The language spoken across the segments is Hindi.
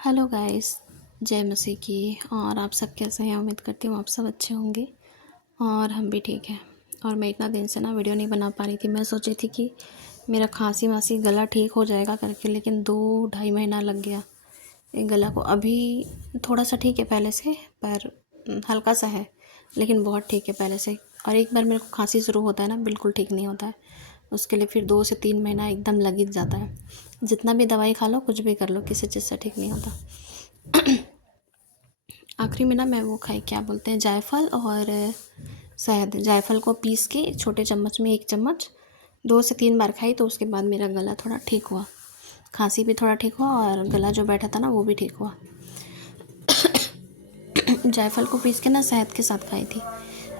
हेलो गाइस, जय मसीह की। और आप सब कैसे हैं? उम्मीद करती हूँ आप सब अच्छे होंगे और हम भी ठीक हैं। और मैं इतना दिन से वीडियो नहीं बना पा रही थी। मैं सोची थी कि मेरा खांसी वासी गला ठीक हो जाएगा करके, लेकिन 2-2.5 महीना लग गया एक गला को। अभी थोड़ा सा ठीक है पहले से, पर हल्का सा है, लेकिन बहुत ठीक है पहले से। और एक बार मेरे को खांसी शुरू होता है ना, बिल्कुल ठीक नहीं होता है। उसके लिए फिर 2 से 3 महीना एकदम लग ही जाता है। जितना भी दवाई खा लो, कुछ भी कर लो, किसी चीज़ से ठीक नहीं होता। आखिरी में मैं वो खाई, क्या बोलते हैं, जायफल और शहद। जायफल को पीस के छोटे चम्मच में 1 चम्मच 2 से 3 बार खाई, तो उसके बाद मेरा गला थोड़ा ठीक हुआ, खांसी भी थोड़ा ठीक हुआ और गला जो बैठा था ना वो भी ठीक हुआ। जायफल को पीस के शहद के साथ खाई थी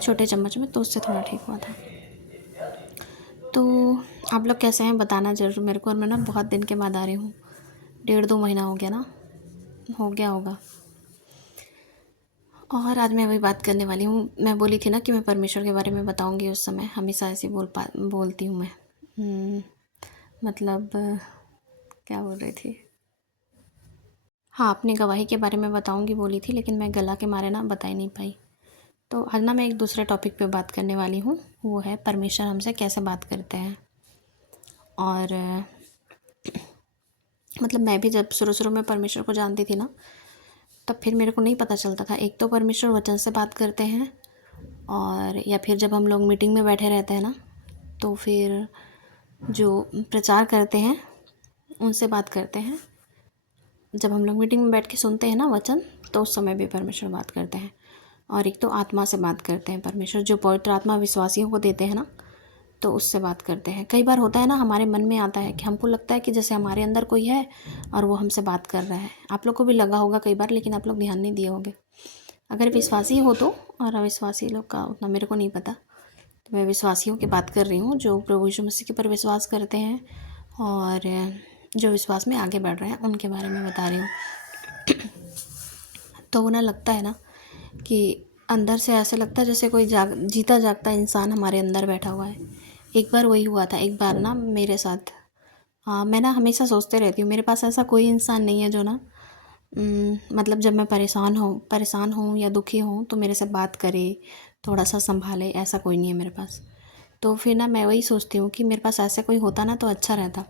छोटे चम्मच में, तो उससे थोड़ा ठीक हुआ था। तो आप लोग कैसे हैं बताना ज़रूर मेरे को। और मैं बहुत दिन के बाद आ रही हूँ, 1.5-2 महीना हो गया ना, हो गया होगा। और आज मैं वही बात करने वाली हूँ। मैं बोली थी ना कि मैं परमेश्वर के बारे में बताऊँगी, उस समय हमेशा ऐसे बोलती हूँ मैं। मतलब क्या बोल रही थी, हाँ, अपनी गवाही के बारे में बताऊँगी बोली थी, लेकिन मैं गला के मारे बता ही नहीं पाई। तो आज मैं एक दूसरे टॉपिक पे बात करने वाली हूँ, वो है परमेश्वर हमसे कैसे बात करते हैं। और मतलब मैं भी जब शुरू शुरू में परमेश्वर को जानती थी ना, तब फिर मेरे को नहीं पता चलता था। एक तो परमेश्वर वचन से बात करते हैं, और या फिर जब हम लोग मीटिंग में बैठे रहते हैं ना, तो फिर जो प्रचार करते हैं उनसे बात करते हैं। जब हम लोग मीटिंग में बैठ के सुनते हैं ना वचन, तो उस समय भी परमेश्वर बात करते हैं। और एक तो आत्मा से बात करते हैं परमेश्वर, जो पवित्र आत्मा विश्वासियों को देते हैं ना, तो उससे बात करते हैं। कई बार होता है ना, हमारे मन में आता है कि हमको लगता है कि जैसे हमारे अंदर कोई है और वो हमसे बात कर रहा है। आप लोग को भी लगा होगा कई बार, लेकिन आप लोग ध्यान नहीं दिए होंगे। अगर विश्वासी हो तो, और अविश्वासी लोग का उतना मेरे को नहीं पता। तो मैं विश्वासियों की बात कर रही हूँ, जो प्रभु यीशु मसीह के पर विश्वास करते हैं और जो विश्वास में आगे बढ़ रहे हैं, उनके बारे में बता रही हूँ। तो वो लगता है ना कि अंदर से ऐसे लगता है जैसे कोई जीता जागता इंसान हमारे अंदर बैठा हुआ है। एक बार वही हुआ था, एक बार मेरे साथ। मैं हमेशा सोचते रहती हूँ, मेरे पास ऐसा कोई इंसान नहीं है जो मतलब जब मैं परेशान हूँ या दुखी हूँ तो मेरे से बात करे, थोड़ा सा संभाले, ऐसा कोई नहीं है मेरे पास। तो फिर मैं वही सोचती हूँ कि मेरे पास ऐसा कोई होता ना तो अच्छा रहता।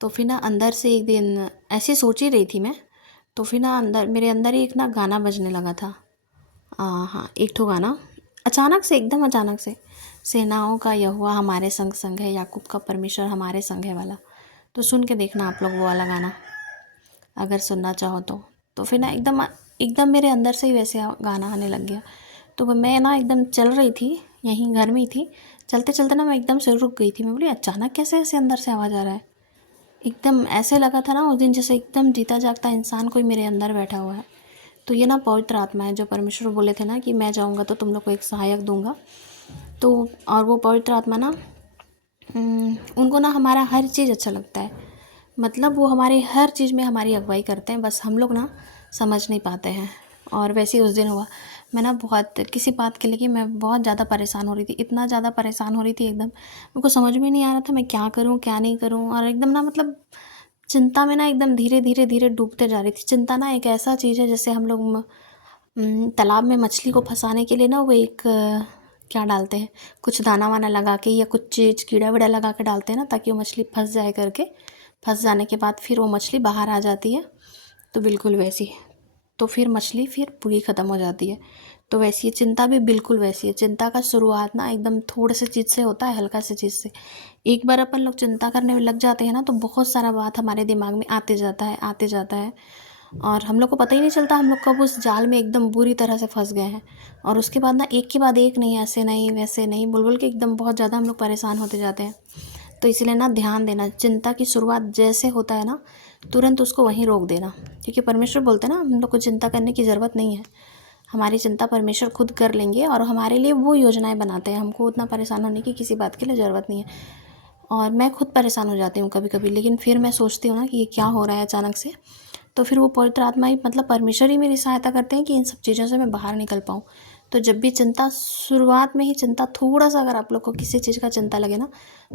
तो फिर अंदर से एक दिन ऐसे सोच ही रही थी मैं, तो फिर अंदर मेरे अंदर ही एक गाना बजने लगा था। हाँ, एक ठो गाना अचानक से, एकदम अचानक से, सेनाओं का यहोवा हमारे संग संग है, याकूब का परमेश्वर हमारे संग है वाला। तो सुन के देखना आप लोग वो वाला गाना, अगर सुनना चाहो तो फिर एकदम एकदम मेरे अंदर से ही वैसे गाना आने लग गया। तो मैं एकदम चल रही थी, यहीं घर में ही थी, चलते चलते मैं एकदम से रुक गई थी। मैं बोली अचानक कैसे ऐसे अंदर से आवाज़ आ रहा है। एकदम ऐसे लगा था उस दिन जैसे एकदम जीता जागता इंसान कोई मेरे अंदर बैठा हुआ है। तो ये पवित्र आत्मा है, जो परमेश्वर बोले थे कि मैं जाऊँगा तो तुम लोग को एक सहायक दूंगा। तो और वो पवित्र आत्मा उनको हमारा हर चीज़ अच्छा लगता है। मतलब वो हमारे हर चीज़ में हमारी अगुवाई करते हैं, बस हम लोग समझ नहीं पाते हैं। और वैसे ही उस दिन हुआ, मैं बहुत किसी बात के लिए मैं बहुत ज़्यादा परेशान हो रही थी, इतना ज़्यादा परेशान हो रही थी, एकदम मेरे को समझ में नहीं आ रहा था मैं क्या करूँ क्या नहीं करूँ। और एकदम मतलब चिंता में एकदम धीरे धीरे धीरे डूबते जा रही थी। चिंता एक ऐसा चीज़ है, जैसे हम लोग तालाब में मछली को फंसाने के लिए वो एक क्या डालते हैं, कुछ दाना वाना लगा के या कुछ चीज़ कीड़ा वीड़ा लगा के डालते हैं ताकि वो मछली फंस जाए करके। फंस जाने के बाद फिर वो मछली बाहर आ जाती है। तो बिल्कुल वैसी, तो फिर मछली फिर पूरी ख़त्म हो जाती है। तो वैसी चिंता भी बिल्कुल वैसी है। चिंता का शुरुआत एकदम थोड़े से चीज़ से होता है, हल्का से चीज़ से। एक बार अपन लोग चिंता करने में लग जाते हैं तो बहुत सारा बात हमारे दिमाग में आते जाता है आते जाता है, और हम लोग को पता ही नहीं चलता हम लोग कब उस जाल में एकदम बुरी तरह से फंस गए हैं। और उसके बाद एक के बाद एक नहीं, ऐसे नहीं वैसे नहीं बोल बोल के एकदम बहुत ज़्यादा हम लोग परेशान होते जाते हैं। तो इसलिए ध्यान देना, चिंता की शुरुआत जैसे होता है तुरंत उसको वहीं रोक देना। क्योंकि परमेश्वर बोलते हैं हम लोग को चिंता करने की ज़रूरत नहीं है। हमारी चिंता परमेश्वर खुद कर लेंगे, और हमारे लिए वो योजनाएं बनाते हैं। हमको उतना परेशान होने की किसी बात के लिए ज़रूरत नहीं है। और मैं खुद परेशान हो जाती हूँ कभी कभी, लेकिन फिर मैं सोचती हूँ कि ये क्या हो रहा है अचानक से। तो फिर वो पवित्र आत्मा ही, मतलब परमेश्वर ही मेरी सहायता करते हैं कि इन सब चीज़ों से मैं बाहर निकल पाऊँ। तो जब भी चिंता, शुरुआत में ही चिंता थोड़ा सा, अगर आप लोग को किसी चीज़ का चिंता लगे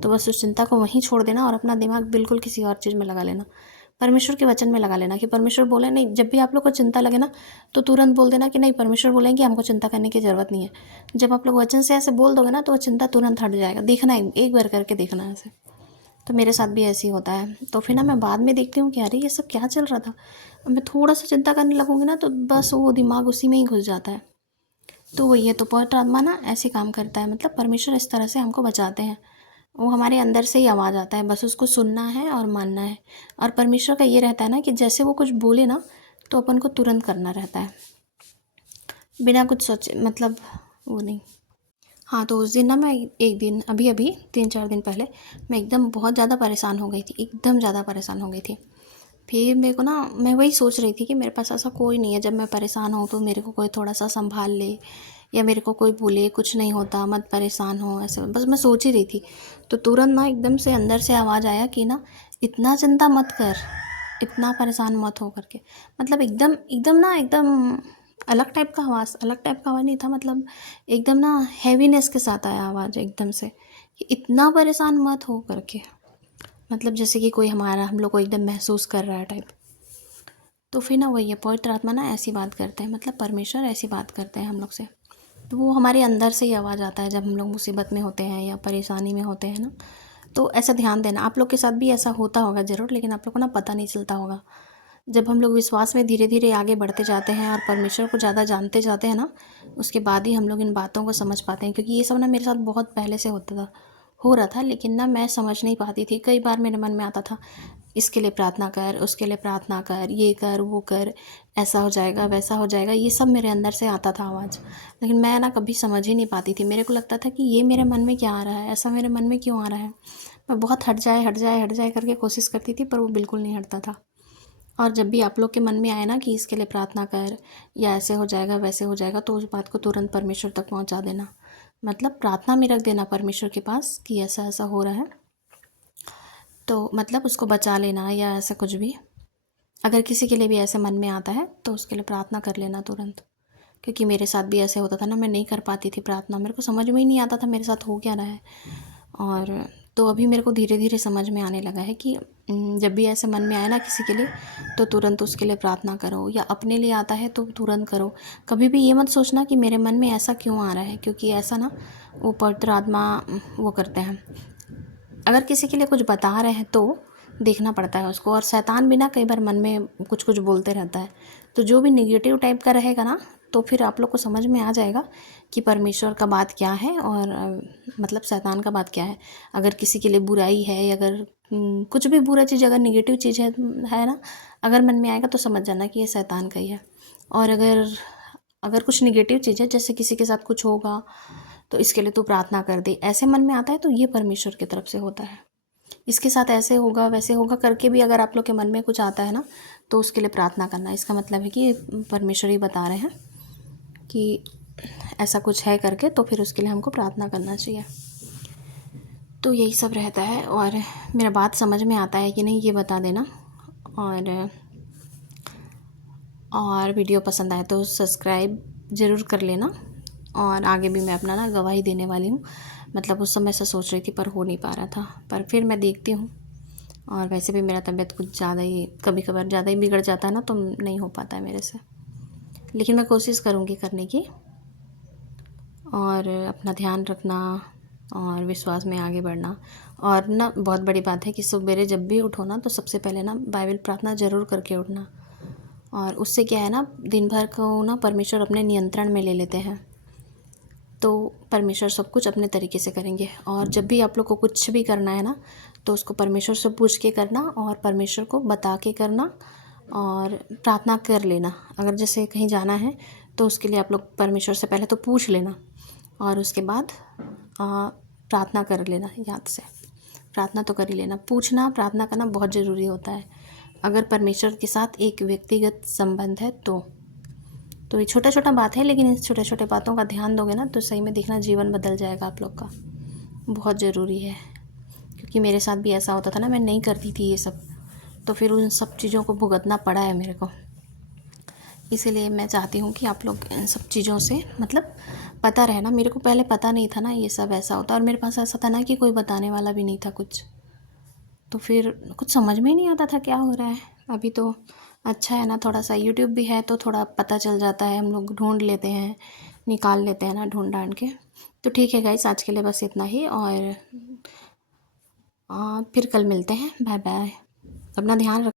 तो बस उस चिंता को वहीं छोड़ देना और अपना दिमाग बिल्कुल किसी और चीज़ में लगा लेना। परमेश्वर के वचन में लगा लेना कि परमेश्वर बोले नहीं, जब भी आप लोग को चिंता लगे ना तो तुरंत बोल देना कि नहीं, परमेश्वर बोलेंगे कि हमको चिंता करने की ज़रूरत नहीं है। जब आप लोग वचन से ऐसे बोल दोगे ना तो वो चिंता तुरंत हट जाएगा। देखना है, एक बार करके देखना है ऐसे। तो मेरे साथ भी ऐसे ही होता है। तो फिर ना मैं बाद में देखती हूँ कि अरे ये सब क्या चल रहा था। अब मैं थोड़ा सा चिंता करने लगूँगी ना तो बस वो दिमाग उसी में ही घुस जाता है। तो वही है, तो पवित्र आत्मा ना ऐसे काम करता है, मतलब परमेश्वर इस तरह से हमको बचाते हैं। वो हमारे अंदर से ही आवाज़ आता है, बस उसको सुनना है और मानना है। और परमेश्वर का ये रहता है ना कि जैसे वो कुछ बोले ना तो अपन को तुरंत करना रहता है, बिना कुछ सोचे, मतलब वो नहीं। हाँ, तो उस दिन ना मैं एक दिन अभी अभी 3-4 दिन पहले मैं एकदम बहुत ज़्यादा परेशान हो गई थी, एकदम ज़्यादा परेशान हो गई थी। फिर मेरे को ना, मैं वही सोच रही थी कि मेरे पास ऐसा कोई नहीं है, जब मैं परेशान हूँ तो मेरे को कोई थोड़ा सा संभाल ले, या मेरे को कोई बोले कुछ नहीं होता, मत परेशान हो, ऐसे बस मैं सोच ही रही थी। तो तुरंत ना एकदम से अंदर से आवाज़ आया कि ना इतना चिंता मत कर, इतना परेशान मत हो करके। मतलब एकदम एकदम ना, एकदम अलग टाइप का आवाज़, अलग टाइप का आवाज़ नहीं था, मतलब एकदम ना हैवीनेस के साथ आया आवाज़ एकदम से कि इतना परेशान मत हो करके। मतलब जैसे कि कोई हम लोग को एकदम महसूस कर रहा है टाइप। तो फिर ना वही है, पवित्र आत्मा ना ऐसी बात करते हैं, मतलब परमेश्वर ऐसी बात करते हैं हम लोग से। तो वो हमारे अंदर से ही आवाज़ आता है जब हम लोग मुसीबत में होते हैं या परेशानी में होते हैं ना। तो ऐसा ध्यान देना, आप लोग के साथ भी ऐसा होता होगा ज़रूर, लेकिन आप लोग को ना पता नहीं चलता होगा। जब हम लोग विश्वास में धीरे धीरे आगे बढ़ते जाते हैं और परमेश्वर को ज़्यादा जानते जाते हैं ना, उसके बाद ही हम लोग इन बातों को समझ पाते हैं। क्योंकि ये सब ना मेरे साथ बहुत पहले से हो रहा था, लेकिन ना मैं समझ नहीं पाती थी। कई बार मेरे मन में आता था, इसके लिए प्रार्थना कर, उसके लिए प्रार्थना कर, ये कर, वो कर, ऐसा हो जाएगा, वैसा हो जाएगा, ये सब मेरे अंदर से आता था आवाज़। लेकिन मैं ना कभी समझ ही नहीं पाती थी। मेरे को लगता था कि ये मेरे मन में क्या आ रहा है, ऐसा मेरे मन में क्यों आ रहा है। मैं बहुत हट जाए हट जाए हट जाए करके कोशिश करती थी, पर वो बिल्कुल नहीं हटता था। और जब भी आप लोग के मन में आए ना कि इसके लिए प्रार्थना कर, या ऐसे हो जाएगा, वैसे हो जाएगा, तो उस बात को तुरंत परमेश्वर तक पहुंचा देना। मतलब प्रार्थना में रख देना परमेश्वर के पास कि ऐसा ऐसा हो रहा है, तो मतलब उसको बचा लेना या ऐसा कुछ भी। अगर किसी के लिए भी ऐसे मन में आता है तो उसके लिए प्रार्थना कर लेना तुरंत। क्योंकि मेरे साथ भी ऐसे होता था ना, मैं नहीं कर पाती थी प्रार्थना, मेरे को समझ में ही नहीं आता था मेरे साथ हो क्या रहा है। और तो अभी मेरे को धीरे धीरे समझ में आने लगा है कि जब भी ऐसे मन में आए ना किसी के लिए, तो तुरंत उसके लिए प्रार्थना करो, या अपने लिए आता है तो तुरंत करो। कभी भी ये मत सोचना कि मेरे मन में ऐसा क्यों आ रहा है, क्योंकि ऐसा ना वो पवित्र आत्मा वो करते हैं। अगर किसी के लिए कुछ बता रहे हैं तो देखना पड़ता है उसको। और शैतान भी ना कई बार मन में कुछ कुछ बोलते रहता है। तो जो भी निगेटिव टाइप का रहेगा ना, तो फिर आप लोग को समझ में आ जाएगा कि परमेश्वर का बात क्या है और मतलब शैतान का बात क्या है। अगर किसी के लिए बुराई है, अगर कुछ भी बुरा चीज़, अगर निगेटिव चीज़ है ना, अगर मन में आएगा तो समझ जाना कि ये शैतान का ही है। और अगर अगर कुछ निगेटिव चीज़ है, जैसे किसी के साथ कुछ होगा तो इसके लिए तू प्रार्थना कर दे, ऐसे मन में आता है, तो ये परमेश्वर की तरफ से होता है। इसके साथ ऐसे होगा, वैसे होगा करके भी अगर आप लोग के मन में कुछ आता है ना, तो उसके लिए प्रार्थना करना। इसका मतलब है कि परमेश्वर ही बता रहे हैं कि ऐसा कुछ है करके, तो फिर उसके लिए हमको प्रार्थना करना चाहिए। तो यही सब रहता है। और मेरा बात समझ में आता है कि नहीं, ये बता देना। और वीडियो पसंद आए तो सब्सक्राइब ज़रूर कर लेना। और आगे भी मैं अपना ना गवाही देने वाली हूँ। मतलब उस समय से सोच रही थी पर हो नहीं पा रहा था, पर फिर मैं देखती हूँ। और वैसे भी मेरा तबीयत कुछ ज़्यादा ही, कभी कभार ज़्यादा ही बिगड़ जाता है ना, तो नहीं हो पाता है मेरे से। लेकिन मैं कोशिश करूँगी करने की। और अपना ध्यान रखना और विश्वास में आगे बढ़ना। और ना बहुत बड़ी बात है कि सवेरे जब भी उठो ना, तो सबसे पहले ना बाइबल प्रार्थना ज़रूर करके उठना। और उससे क्या है ना, दिन भर को ना परमेश्वर अपने नियंत्रण में ले लेते हैं। तो परमेश्वर सब कुछ अपने तरीके से करेंगे। और जब भी आप लोग को कुछ भी करना है ना, तो उसको परमेश्वर से पूछ के करना और परमेश्वर को बता के करना और प्रार्थना कर लेना। अगर जैसे कहीं जाना है तो उसके लिए आप लोग परमेश्वर से पहले तो पूछ लेना, और उसके बाद प्रार्थना कर लेना। याद से प्रार्थना तो कर ही लेना। पूछना, प्रार्थना करना बहुत ज़रूरी होता है अगर परमेश्वर के साथ एक व्यक्तिगत संबंध है तो ये छोटा छोटा बात है, लेकिन इस छोटे छोटे बातों का ध्यान दोगे ना, तो सही में देखना जीवन बदल जाएगा आप लोग का। बहुत ज़रूरी है। क्योंकि मेरे साथ भी ऐसा होता था ना, मैं नहीं करती थी ये सब, तो फिर उन सब चीज़ों को भुगतना पड़ा है मेरे को। इसीलिए मैं चाहती हूँ कि आप लोग इन सब चीज़ों से मतलब पता रहे ना। मेरे को पहले पता नहीं था ना ये सब ऐसा होता, और मेरे पास ऐसा था ना कि कोई बताने वाला भी नहीं था कुछ। तो फिर कुछ समझ में ही नहीं आता था क्या हो रहा है। अभी तो अच्छा है ना, थोड़ा सा यूट्यूब भी है तो थोड़ा पता चल जाता है, हम लोग ढूंढ लेते हैं, निकाल लेते हैं ना ढूंढ ढांड के। तो ठीक है गाइस, आज के लिए बस इतना ही, और फिर कल मिलते हैं। बाय बाय, अपना ध्यान रख।